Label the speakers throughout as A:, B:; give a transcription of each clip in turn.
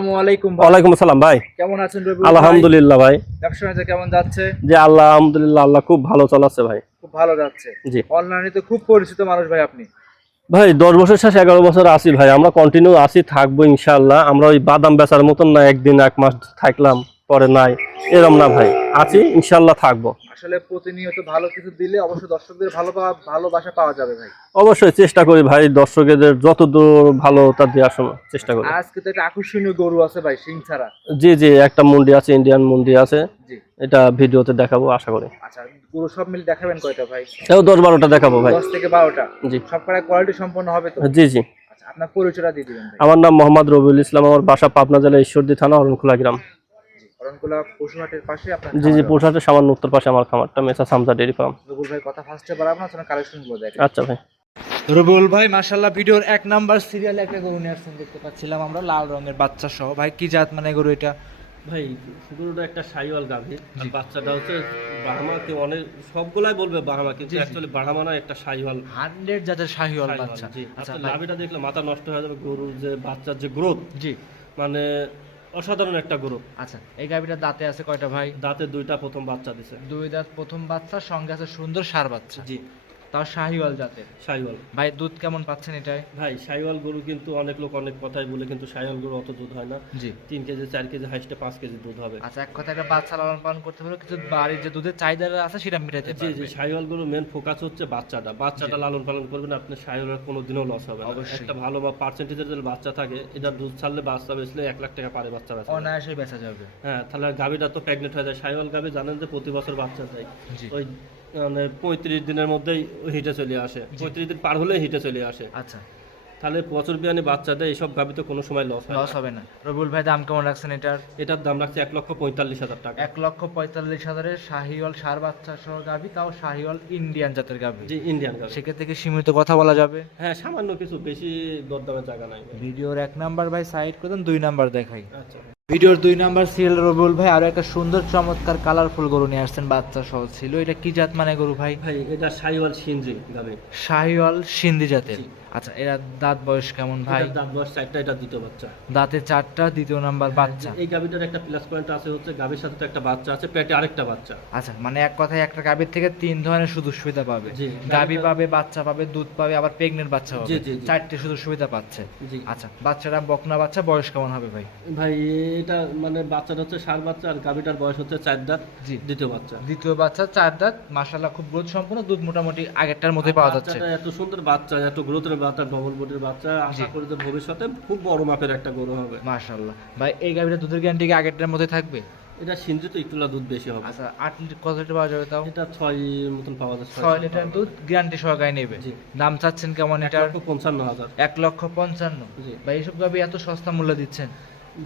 A: আসসালামু আলাইকুম ভাই।
B: ওয়ালাইকুম আসসালাম ভাই।
A: কেমন আছেন রবিউল
B: আলহামদুলিল্লাহ ভাই।
A: ব্যবসা কেমন যাচ্ছে?
B: যে আল্লাহ আলহামদুলিল্লাহ আল্লাহ খুব ভালো চালাচ্ছে ভাই।
A: খুব ভালো যাচ্ছে।
B: জি।
A: অনলাইনে তো খুব পরিচিত মানুষ ভাই আপনি।
B: ভাই দশ বছর শেষ এগারো বছর আছি ভাই। আমরা কন্টিনিউ আসি থাকব ইনশাল্লাহ আমরা ওই বাদাম বেচার মতন না একদিন এক মাস থাকলাম পরে নাই। এরম না ভাই। আছি ইনশাল্লাহ থাকব।
A: আসলে প্রতিনিয়ত ভালো কিছু দিলে অবশ্যই দর্শকদের ভালো ভালোবাসা পাওয়া যাবে ভাই।
B: অবশ্যই চেষ্টা করি ভাই দর্শকদের যত দূর ভালো তা দিয়ে আসুন চেষ্টা করি।
A: আজকে তো একটা আকর্ষণীয় গরু আছে ভাই সিং ছাড়া।
B: জি জি একটা মুন্ডি আছে ইন্ডিয়ান মুন্ডি আছে।
A: জি।
B: এটা ভিডিওতে দেখাবো আশা করি।
A: আচ্ছা গরু সব মিলে দেখাবেন কয়টা ভাই?
B: এও দশ বারোটা দেখাবো ভাই।
A: দশ থেকে বারোটা?
B: জি।
A: সব কোয়ালিটি সম্পন্ন হবে তো?
B: জি জি।
A: আচ্ছা আপনার পরিচয়টা দিয়ে দিবেন ভাই।
B: আমার নাম মোহাম্মদ রবিউল ইসলাম আমার বাসা পাবনা জেলা ঈশ্বরদী থানা অরণখোলা গ্রাম।
A: জি অরণকুলা পশুহাটের পাশে আপনার
B: জি জি
A: খামার
B: সামান্য উত্তর পাশে আমার খামারটা মেসা সামজা ডেরি ফার্ম।
A: আছে। ভাই কথা ফার্স্টে বাড়াবো না আপনার কালেকশনগুলো
B: আচ্ছা ভাই।
A: রবিউল ভাই মাশাল্লাহ ভিডিওর এক নাম্বার সিরিয়ালে একটা গরু নিয়ে আসছেন দেখতে পাচ্ছিলাম আমরা লাল রঙের বাচ্চা সহ। ভাই কি জাত মানে গরু এটা?
B: ভাই গরুটা একটা সাইওয়াল গাভী আর বাচ্চাটা হচ্ছে বাহামাকে অনেক সবগুলাই বলবে বাহামা কিন্তু অ্যাকচুয়ালি বাহামা না একটা সাইওয়াল।
A: হান্ড্রেড জাতের শাহিওয়াল বাচ্চা।
B: জি।
A: আচ্ছা
B: আচ্ছা গাভীটা দেখলে মাথা নষ্ট হয়ে যাবে গরুর যে বাচ্চার যে গ্রোথ
A: জি।
B: মানে অসাধারণ একটা গরু।
A: আচ্ছা এই গাভিটার দাঁতে আছে কয়টা ভাই?
B: দাঁতে দুইটা প্রথম বাচ্চা দিছে।
A: দুই দাঁত প্রথম বাচ্চা সঙ্গে আছে সুন্দর সার বাচ্চা।
B: জি।
A: তাও শাহিওয়াল জাতের।
B: সাইওয়াল
A: ভাই দুধ কেমন পাচ্ছেন এটাই
B: ভাই সাইওয়াল গরু কিন্তু অনেক লোক অনেক কথাই বলে কিন্তু সাইওয়াল গরু অত দুধ হয় না।
A: জি।
B: তিন কেজি চার কেজি হাইস্টে পাঁচ কেজি দুধ হবে।
A: আচ্ছা এক কথা একটা বাচ্চা লালন পালন করতে পারো কিছু বাড়ির যে দুধের চাহিদা আছে সেটা মিটাতে
B: জি জি সাইওয়াল গরু মেন ফোকাস হচ্ছে বাচ্চাটা। বাচ্চাটা লালন পালন করবেন আপনি সাইওয়ালের কোনো দিনও লস হবে না। একটা ভালো বা পার্সেন্টেজের যদি বাচ্চা থাকে এটা দুধ ছাড়লে বাচ্চা বেচলে এক লাখ টাকা পারে বাচ্চা বেচা।
A: অনায়াসে বেচা যাবে।
B: হ্যাঁ তাহলে গাভিটা তো প্রেগনেন্ট হয়ে যায়। সাইওয়াল গাভি জানেন যে প্রতি বছর বাচ্চা যায় ওই মানে পঁয়ত্রিশ দিনের মধ্যেই হিটে চলে আসে। পঁয়ত্রিশ দিন পার হলেই হিটে চলে আসে।
A: আচ্ছা।
B: তাহলে বছর বিয়ানি বাচ্চা দেয় এইসব গাভিতে কোনো সময় লস
A: লস হবে না। রবিউল ভাই দাম কেমন রাখছেন এটার?
B: এটার দাম রাখছে এক লক্ষ পঁয়তাল্লিশ হাজার টাকা।
A: এক লক্ষ পঁয়তাল্লিশ হাজারের শাহিওয়াল সার বাচ্চা সহ গাভি তাও শাহিওয়াল ইন্ডিয়ান জাতের গাভি।
B: জি ইন্ডিয়ান গাভি।
A: সেক্ষেত্রে কি সীমিত কথা বলা যাবে?
B: হ্যাঁ সামান্য কিছু বেশি দরদামের জায়গা নাই
A: ভিডিওর এক নাম্বার ভাই সাইড করে দেন দুই নাম্বার দেখাই।
B: আচ্ছা।
A: ভিডিওর দুই নাম্বার সিরিয়াল রবিউল ভাই আরও একটা সুন্দর চমৎকার কালারফুল গরু নিয়ে আসছেন বাচ্চা সহ ছিল। এটা কি জাত মানে গরু ভাই?
B: ভাই এটা সাইওয়াল সিনজি গাভি।
A: শাহিওয়াল সিন্ধি জাতের। আচ্ছা এরা দাঁত বয়স কেমন ভাই?
B: দাঁত বয়স চারটা এটা দ্বিতীয় বাচ্চা।
A: দাঁতে চারটা দ্বিতীয় নাম্বার বাচ্চা।
B: এই গাভিটার একটা প্লাস পয়েন্ট আছে হচ্ছে গাভির সাথে তো একটা বাচ্চা আছে পেটে আরেকটা বাচ্চা।
A: আচ্ছা মানে এক কথায় একটা গাভীর থেকে তিন ধরনের সুযোগ সুবিধা পাবে। গাভী পাবে বাচ্চা পাবে দুধ পাবে আবার প্রেগনেন্ট বাচ্চা পাবে
B: জি, জি।
A: চারটে সুযোগ সুবিধা পাচ্ছে।
B: জি।
A: আচ্ছা বাচ্চারা বকনা বাচ্চা বয়স কেমন হবে ভাই?
B: ভাই এটা মানে বাচ্চাটা হচ্ছে সার বাচ্চা আর গাভিটার বয়স হচ্ছে চার দাঁত
A: জি।
B: দ্বিতীয় বাচ্চা।
A: দ্বিতীয় বাচ্চা চার দাঁত মাশাল্লাহ খুব গ্রোথ সম্পূর্ণ দুধ মোটামুটি আগেরটার মধ্যে পাওয়া যাচ্ছে।
B: এত সুন্দর বাচ্চা এত গ্রোথের বাচ্চা ডবল বডির বাচ্চা আশা করি যে ভবিষ্যতে খুব বড় মাপের একটা গরু হবে।
A: মাশাল্লাহ ভাই এই গাভীটা দুধের গ্যারান্টি কি আগেরটার মধ্যে থাকবে?
B: এটা সিন্ধু তো একটু দুধ বেশি হবে।
A: আচ্ছা আট লিটার কত লিটার পাওয়া যাবে তাও?
B: এটা ছয় মতন পাওয়া যাচ্ছে।
A: ছয় লিটার দুধ গ্যারান্টি সহকারে নেবে।
B: জি।
A: দাম চাচ্ছেন কেমন
B: এক
A: এটার?
B: লক্ষ পঞ্চান্ন হাজার।
A: এক লক্ষ পঞ্চান্ন।
B: জি।
A: ভাই এইসব গাভী এত সস্তা মূল্য দিচ্ছেন।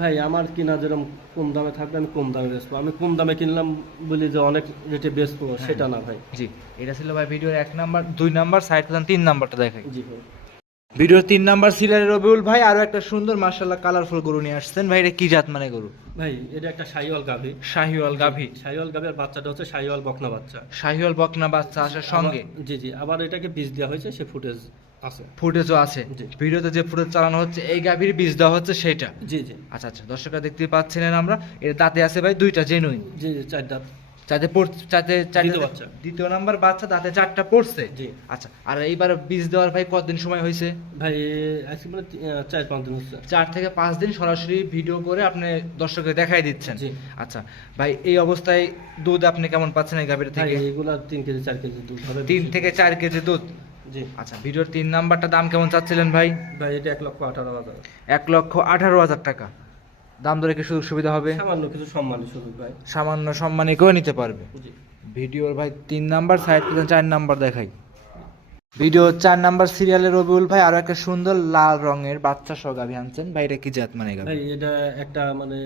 B: ভাই আমার কিনা যেরকম কম দামে থাকবে আমি কম দামে বেচবো। আমি কম দামে কিনলাম বলি যে অনেক রেটে বেচবো সেটা না ভাই।
A: জি এটা ছিল ভাই ভিডিওর এক নাম্বার। দুই নাম্বার সাইড তিন নাম্বারটা দেখাই।
B: জি ভাই।
A: ভিডিওর তিন নাম্বার সিরিয়ালের রবিউল ভাই আরও একটা সুন্দর মার্শাল্লাহ কালারফুল গরু নিয়ে আসছেন। ভাই এটা কি জাত মানে গরু?
B: ভাই এটা একটা সাইওয়াল গাভি।
A: শাহিওয়াল গাভী।
B: সাইওয়াল গাভির বাচ্চাটা হচ্ছে সাইওয়াল বকনা বাচ্চা।
A: শাহিওয়াল বকনা বাচ্চা আসার সঙ্গে।
B: জি জি আবার এটাকে বীজ দেওয়া হয়েছে সে ফুটেজ।
A: ফুটেজও আছে। ভিডিওতে যে ফুটেজ চালানো হচ্ছে এই গাভীর বীজ দেওয়া হচ্ছে সেটা
B: জি জি।
A: আচ্ছা আচ্ছা দর্শকরা দেখতে পাচ্ছিলেন আমরা এর দাঁতে আছে ভাই দুইটা জেনুইন
B: জি জি চার দাঁত।
A: চাতে চাতে চাতে
B: দ্বিতীয়
A: নাম্বার বাচ্চা দাঁতে চারটা পড়ছে।
B: জি।
A: আচ্ছা আর এইবার বীজ দেওয়ার ভাই কতদিন সময় হয়েছে?
B: ভাই আজকে মানে চার পাঁচ দিন হচ্ছে।
A: চার থেকে পাঁচ দিন সরাসরি ভিডিও করে আপনি দর্শকদের দেখাই দিচ্ছেন।
B: জি।
A: আচ্ছা ভাই এই অবস্থায় দুধ আপনি কেমন পাচ্ছেন এই গাভীর থেকে?
B: এগুলা তিন কেজি চার কেজি দুধ হবে
A: তিন থেকে চার কেজি দুধ।
B: জি।
A: আচ্ছা ভিডিওর তিন নাম্বারটা দাম কেমন চাচ্ছিলেন ভাই?
B: ভাই এটা এক লক্ষ আঠারো হাজার।
A: এক লক্ষ আঠারো হাজার টাকা। দাম দরে কি সুযোগ সুবিধা হবে?
B: সামান্য কিছু সম্মানী সুযোগ ভাই।
A: সামান্য সম্মানে কেউ নিতে পারবে। ভিডিওর ভাই তিন নাম্বার সাইড চার নাম্বার দেখাই। ভিডিও চার নাম্বার সিরিয়ালের রবিউল ভাই আরও একটা সুন্দর লাল রঙের বাচ্চা সহ গাভী আনছেন। ভাই এটা কি জাত মানে গাভী
B: এটা একটা মানে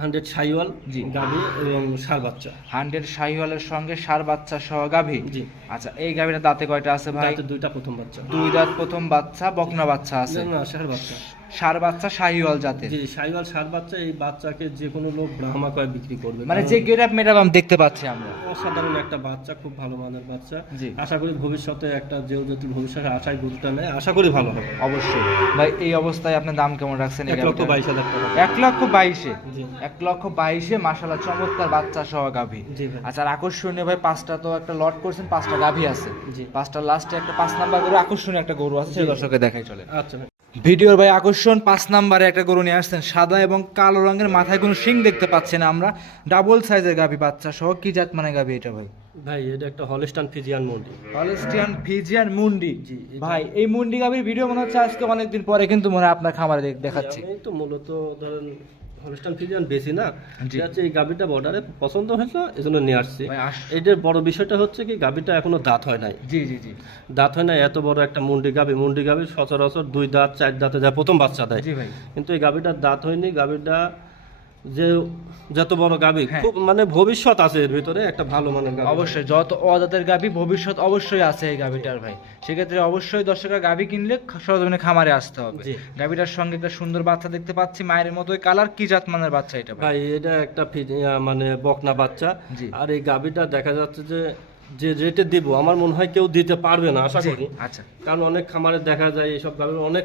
B: হান্ড্রেড সাইওয়াল
A: জি।
B: গাভি এবং সার বাচ্চা।
A: হান্ড্রেড সাইওয়ালের সঙ্গে সার বাচ্চা সহ গাভি?
B: জি।
A: আচ্ছা এই গাভীটা দাঁতে কয়টা আছে ভাই?
B: দুইটা প্রথম বাচ্চা।
A: দুই দাঁত প্রথম বাচ্চা বকনা বাচ্চা আছে।
B: না সার বাচ্চা।
A: সার বাচ্চা শাহিওয়াল জাতের।
B: জি সাইওয়াল সার বাচ্চা এই বাচ্চাকে যে কোনো লোক ব্রাহ্মা কয় বিক্রি করবে।
A: মানে যে গেট আপ দেখতে পাচ্ছি আমরা।
B: অসাধারণ একটা বাচ্চা খুব ভালো মানের বাচ্চা। আশা করি ভবিষ্যতে একটা যে যদি ভবিষ্যতে আশায় গরুটা নেয় আশা করি ভালো হবে।
A: অবশ্যই। ভাই এই অবস্থায় আপনার দাম কেমন রাখছেন
B: এক লক্ষ? বাইশ হাজার টাকা।
A: এক লক্ষ বাইশে? এক লক্ষ বাইশে মাসালা চমৎকার বাচ্চা সহ গাভী। আচ্ছা আকর্ষণীয় ভাই পাঁচটা তো একটা লট করছেন পাঁচটা গাভী আছে।
B: জি।
A: পাঁচটা লাস্টে একটা পাঁচ নাম্বার গরু আকর্ষণীয় একটা গরু আছে সেই। দর্শকে দেখাই চলে।
B: আচ্ছা
A: ভিডিওর ভাই আকর্ষণ পাঁচ নাম্বারে একটা গরু নিয়ে আসছেন সাদা এবং কালো রঙের মাথায় কোনো শিং দেখতে পাচ্ছি না আমরা। ডাবল সাইজের গাভী বাচ্চা সহ কি জাত মানে গাভী এটা ভাই?
B: ভাই এটা একটা হলিস্টান ফিজিয়ান মুন্ডি।
A: হলিস্টান ফিজিয়ান মুন্ডি?
B: জি,
A: ভাই এই মুন্ডি গাভীর ভিডিও মনে হচ্ছে আজকে অনেকদিন পরে কিন্তু মনে হয় আপনার খামারে দেখাচ্ছি।
B: তো মূলত ধরেন হলিস্টান যেমন বেশি না। এটা হচ্ছে এই গাভিটা বর্ডারে পছন্দ হয়েছে জন্য নিয়ে আসছি। এটার বড় বিষয়টা হচ্ছে কি গাভিটা এখনও দাঁত হয় নাই।
A: জি জি জি।
B: দাঁত হয় না এত বড় একটা মুন্ডি গাভি। মুন্ডি গাভি সচরাচর দুই দাঁত চার দাঁতে যায় প্রথম বাচ্চা দেয়। কিন্তু এই গাভীটার দাঁত হয়নি গাবিটা যে যত বড় গাবি
A: হ্যাঁ।
B: খুব মানে ভবিষ্যৎ আছে এর ভিতরে একটা ভালো মানের গাবি
A: অবশ্যই যত অজাতের গাভী ভবিষ্যৎ অবশ্যই আছে এই গাভীটার ভাই। সেক্ষেত্রে অবশ্যই দর্শকরা গাভী কিনলে সরজমিনে খামারে আসতে হবে।
B: জি।
A: গাভীটার সঙ্গে একটা সুন্দর বাচ্চা দেখতে পাচ্ছি মায়ের মতোই কালার কি জাত মানের বাচ্চা এটা ভাই?
B: এটা একটা মানে বকনা বাচ্চা। আর এই গাবিটা দেখা যাচ্ছে যে যে রেটে দিব আমার মনে হয় কেউ দিতে পারবে না আশা করি।
A: আচ্ছা।
B: কারণ অনেক খামারে দেখা যায় এইসব গাভীর অনেক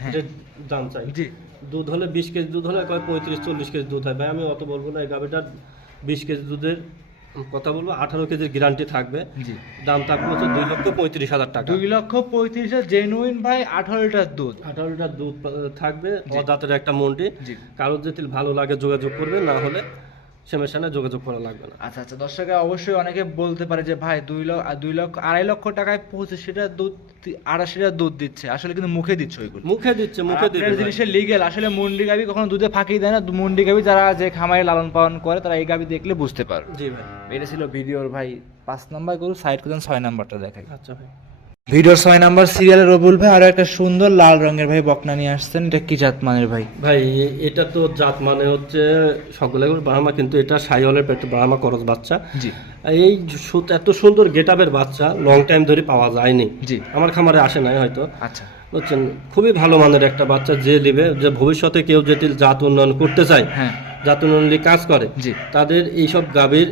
A: হ্যাঁ।
B: রেট দাম চাই।
A: জি।
B: দুধ হলে বিশ কেজি দুধ হলে কয় পঁয়ত্রিশ চল্লিশ কেজি দুধ হয়। ভাই আমি অত বলব না এই গাভীটার বিশ কেজি দুধের কথা বলব আঠারো কেজির গ্যারান্টি থাকবে। দাম থাকবে হচ্ছে দুই লক্ষ পঁয়ত্রিশ হাজার টাকা।
A: দুই লক্ষ পঁয়ত্রিশ জেনুইন ভাই আঠারো লিটার দুধ।
B: আঠারো লিটার দুধ থাকবে। অদাঁতের একটা মন্ডি। কারোর যদি ভালো লাগে যোগাযোগ করবে না হলে সেমের সামনে যোগাযোগ করা লাগবে না।
A: আচ্ছা আচ্ছা দর্শকে অবশ্যই অনেকে বলতে পারে যে ভাই দুই লক্ষ দুই লক্ষ আড়াই লক্ষ টাকায় পঁচিশ লিটার দুধ আড়াইশো লিটার দুধ দিচ্ছে। আসলে কিন্তু মুখে দিচ্ছে ওইগুলো।
B: মুখে দিচ্ছে মুখে দিচ্ছে।
A: জিনিসের লিগেল আসলে মুন্ডি গাবি কখনো দুধে ফাঁকি দেয় না। মুন্ডি গাবি যারা যে খামারে লালন পালন করে তারা এই গাবি দেখলে বুঝতে পারবে।
B: জি ভাই।
A: এটা ছিল ভিডিওর ভাই পাঁচ নাম্বার গরু সাইড করেন ছয় নাম্বারটা দেখাই।
B: আচ্ছা ভাই।
A: ভিডিওর ছয় নাম্বার সিরিয়ালের রবুল ভাই আরও একটা সুন্দর লাল রঙের ভাই বকনা নিয়ে আসছেন। এটা কি জাত মানের ভাই?
B: ভাই এটা তো জাত মানে হচ্ছে সকলে ব্রাহ্মা কিন্তু এটা সাইওয়ালের পেটে ব্রাহ্মা করস বাচ্চা।
A: জি।
B: এই এত সুন্দর গেটাবের বাচ্চা লং টাইম ধরে পাওয়া যায়নি।
A: জি।
B: আমার খামারে আসে নাই হয়তো।
A: আচ্ছা।
B: বুঝছেন? খুবই ভালো মানের একটা বাচ্চা যে নেবে যে ভবিষ্যতে কেউ যদি জাত উন্নয়ন করতে চায়
A: হ্যাঁ।
B: জাত উন্নয়ন নিয়ে কাজ করে
A: জি।
B: তাদের এইসব গাভীর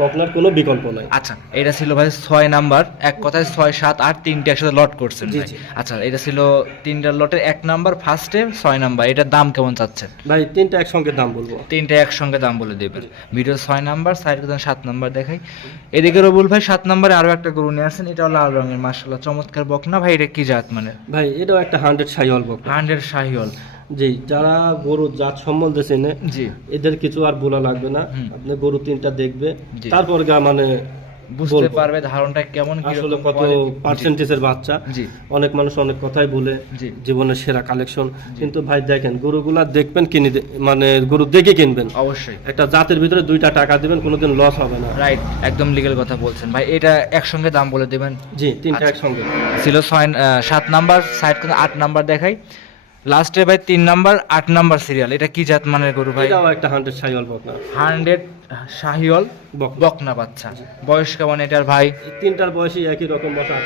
B: বকনার কোনো বিকল্প নাই।
A: আচ্ছা এটা ছিল ভাই ছয় নাম্বার এক কথায় ছয় সাত আট তিনটে একসাথে লট করছেন
B: জি,
A: ভাই।
B: জি।
A: আচ্ছা এটা ছিল তিনটা লটের এক নাম্বার ফার্স্টে ছয় নাম্বার এটার দাম কেমন চাচ্ছেন?
B: ভাই তিনটা একসঙ্গে দাম বলব।
A: তিনটে একসঙ্গে দাম বলে দেবেন। ভিডিও ছয় নাম্বার সাইড করতেন সাত নাম্বার দেখাই। এদিকে রবুল ভাই সাত নাম্বারে আরও একটা গরু নিয়ে আসছেন এটাও লাল রঙের মার্শাল্লাহ চমৎকার বকনা। ভাই এটা কি জাত মানে?
B: ভাই এটাও একটা হান্ড্রেড সাইওয়াল বকনা।
A: হান্ড্রেড শাহিওল
B: জি যারা গরুর জাত সম্বন্ধে চেনে
A: জি।
B: এদের কিছু আর বলা লাগবে না। আপনি গরু তিনটা দেখবে। তারপর গা মানে
A: বুঝতে পারবে ধারণটা কেমন
B: আসলে কত পার্সেন্টেজের বাচ্চা। অনেক মানুষ অনেক কথাই বলে। জীবনের সেরা কালেকশন কিন্তু ভাই দেখেন গরুগুলা দেখবেন কিনে মানে গরু দেখে কিনবেন।
A: অবশ্যই।
B: একটা জাতের ভিতরে দুইটা টাকা দিবেন কোনোদিন লস হবে না।
A: রাইট একদম লিগেল কথা বলছেন। ভাই এটা একসঙ্গে দাম বলে দেবেন?
B: জি তিনটা
A: আচ্ছা।
B: একসঙ্গে।
A: ছিল ছয় সাত নাম্বার সাইড আট নাম্বার দেখাই। লাস্টে ভাই তিন নাম্বার আট নাম্বার সিরিয়াল এটা কি জাত মানের গরু ভাই?
B: এটাও একটা হান্ড্রেড সাইওয়াল বকনা।
A: হান্ড্রেড শাহিওল
B: বকনা।
A: বকনা বাচ্চা। বয়স কেমন এটার ভাই?
B: তিনটার বয়সই একই রকম বয়স আট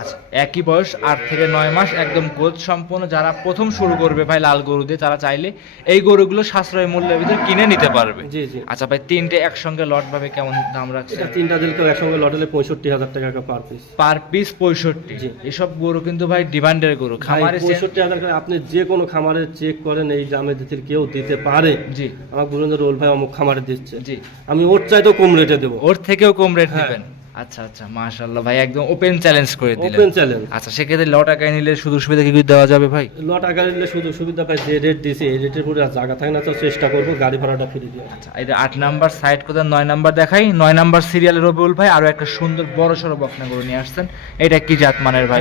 A: আচ্ছা একই বয়স আট থেকে নয় মাস একদম গোদ সম্পন্ন। যারা প্রথম শুরু করবে ভাই লাল গরু দিয়ে তারা চাইলে এই গরুগুলো সাশ্রয় মূল্যের ভিতরে কিনে নিতে পারবে।
B: জি জি।
A: আচ্ছা ভাই তিনটে একসঙ্গে লট ভাবে কেমন দাম রাখছে
B: তিনটা দিলকেও একসঙ্গে লট হলে পঁয়ষট্টি হাজার টাকা পার পিস
A: পার পিস পঁয়ষট্টি।
B: জি।
A: এসব গরু কিন্তু ভাই ডিমান্ডের গরু। খামারে
B: পঁয়ষট্টি হাজার টাকা আপনি যে কোনো খামারে চেক করেন এই দামে দিতে কেউ দিতে পারে।
A: জি।
B: আমার যে রোল ভাই অমুক খামারে দিচ্ছে।
A: জি।
B: আমি ওর চাইতেও কম রেটে দেবো।
A: ওর থেকেও কম রেট
B: হ্যাঁ।
A: দিবেন আচ্ছা আচ্ছা মাশাআল্লাহ। ভাই একদম ওপেন চ্যালেঞ্জ করে দিলেন।
B: ওপেন চ্যালেঞ্জ
A: আচ্ছা সেক্ষেত্রে ল টাকায় নিলে শুধু সুবিধা কি দেওয়া যাবে ভাই?
B: লট আকারে নিলে শুধু সুবিধা পাই যে রেট দিয়েছে এই রেটের উপরে জায়গা থাকে না তো চেষ্টা করব গাড়ি ভাড়াটা ফিরে দিয়ে
A: আচ্ছা এটা আট নাম্বার সাইড করে নয় নাম্বার দেখাই। নয় নাম্বার সিরিয়ালে রবিউল ভাই আরও একটা সুন্দর বড় সড়ো বকনা গরু নিয়ে আসছেন। এটা কি জাত মানের ভাই?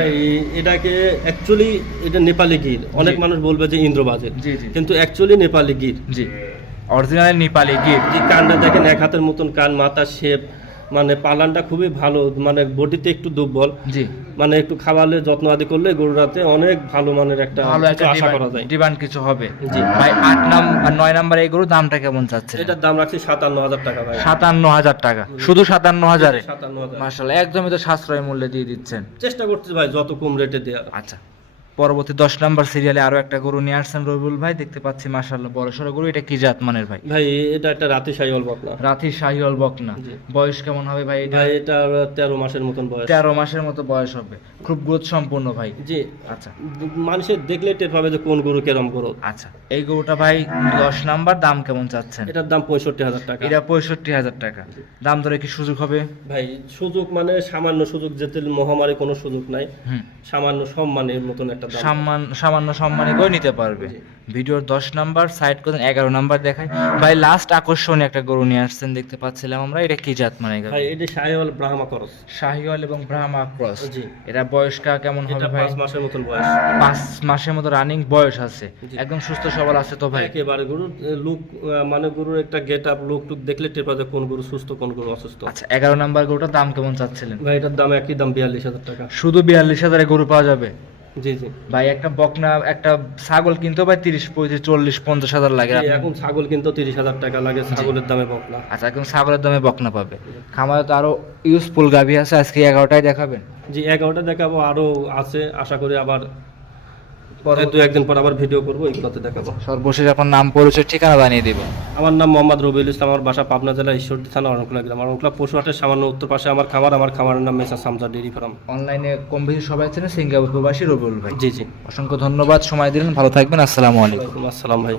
B: এটাকে অ্যাকচুয়ালি এটা নেপালি গির। অনেক মানুষ বলবে যে ইন্দ্রবাজের।
A: জি জি।
B: কিন্তু অ্যাকচুয়ালি নেপালি গির।
A: জি। Original Nepali gift.
B: যে কানটা দেখেন এক হাতের মতন কান মাথা শেপ মানে পালানটা খুবই ভালো মানে বডিতে একটু দুর্বল।
A: জি।
B: মানে একটু খাওয়ালে যত্ন আদি করলে গরুরাতে অনেক ভালো মানের একটা
A: ভালো একটা
B: আশা করা যায়।
A: ডিমান্ড কিছু হবে।
B: জি।
A: ভাই আট নাম্বার নয় নাম্বার এই গরুর দামটা কেমন যাচ্ছে
B: এটার দাম রাখছি সাতান্ন হাজার টাকা ভাই।
A: সাতান্ন হাজার টাকা। শুধু সাতান্ন হাজারে?
B: সাতান্ন হাজার।
A: মার্শাল্লাহ একদমই তো সাশ্রয় মূল্যে দিয়ে দিচ্ছেন।
B: চেষ্টা করছি ভাই যত কম রেটে দেওয়ার।
A: আচ্ছা। পরবর্তী দশ নাম্বার সিরিয়ালে আরও একটা গরু নিয়ে আসছেন রবিউল ভাই দেখতে পাচ্ছি মাশাআল্লাহ বড় সড়ো গরু এটা কি জাত মানের ভাই?
B: ভাই এটা একটা রাতি সাই অল্প
A: রাতি শাহিওয়াল বকনা। বয়স কেমন হবে ভাই এটা?
B: ভাই এটা তেরো মাসের মতন বয়স।
A: তেরো মাসের মতো বয়স হবে। খুব গ্রোথ সম্পূর্ণ ভাই।
B: জি।
A: আচ্ছা।
B: মানুষের দেখলে টের পাবে যে কোন গরু কেরম গরু।
A: আচ্ছা এই গরুটা ভাই দশ নাম্বার দাম কেমন চাচ্ছেন?
B: এটার দাম পঁয়ষট্টি হাজার টাকা।
A: এটা পঁয়ষট্টি হাজার টাকা। দাম ধরে কি সুযোগ হবে?
B: ভাই সুযোগ মানে সামান্য সুযোগ যেতে মহামারী কোনো সুযোগ নাই। সামান্য সম্মানের মতন একটা দাম
A: সম্মান সামান্য সম্মানী করে নিতে পারবে। ভিডিওর দশ নাম্বার সাইড করেন এগারো নাম্বার দেখায়। ভাই লাস্ট আকর্ষণীয় একটা গরু নিয়ে আসছেন দেখতে পাচ্ছিলাম আমরা। এটা কি জাত মানে
B: ভাই এটা সাহেওয়াল ব্রাহ্মা করস।
A: শাহিওয়াল এবং ব্রাহ্মা ক্রস। এটা বয়সটা কেমন হবে ভাই?
B: পাঁচ মাসের মতন বয়স।
A: পাঁচ মাসের মতো রানিং বয়স আছে। একদম সুস্থ সবল আছে তো ভাই?
B: একেবারে গরুর লুক মানে গরুর একটা গেট আপ লুক টুক দেখলে টের পাবে কোন গরু সুস্থ কোন গরু অসুস্থ।
A: আচ্ছা এগারো নাম্বার গরুটার দাম কেমন চাচ্ছিলেন?
B: ভাই এটার দাম একই দাম বিয়াল্লিশ হাজার টাকা।
A: শুধু বিয়াল্লিশ হাজারে গরু পাওয়া যাবে?
B: জি জি।
A: ভাই একটা বকনা একটা ছাগল কিন্তু ভাই তিরিশ পঁয়ত্রিশ চল্লিশ পঞ্চাশ হাজার লাগে।
B: এখন ছাগল কিন্তু তিরিশ হাজার টাকা লাগে ছাগলের দামে বকনা।
A: আচ্ছা এখন ছাগলের দামে বকনা পাবে। খামারে তো আরও ইউজফুল গাভী আছে আজকে এগারোটায় দেখাবেন।
B: জি এগারোটা দেখাবো আরও আছে আশা করি আবার দু একদিন পর আবার ভিডিও করব দেখাবো।
A: সর্বশেষ আপনার নাম পরিচয় ঠিকানা জানিয়ে দিব।
B: আমার নাম মোহাম্মদ রবিউল ইসলাম আমার বাসা পাবনা জেলা ঈশ্বরদী থানা অরণকুলা গ্রাম। অরণকুলা পশুহাটের সামান্য উত্তর পাশে আমার খামার আমার খামারের নাম মেসা সামজা ডেরি ফার্ম।
A: অনলাইনে কম বেশি সবাই সিঙ্গাপুর প্রবাসী রবিউল ভাই।
B: জি জি।
A: অসংখ্য ধন্যবাদ সময় দিলেন ভালো থাকবেন আসসালামু আলাইকুম।
B: আসসালাম ভাই।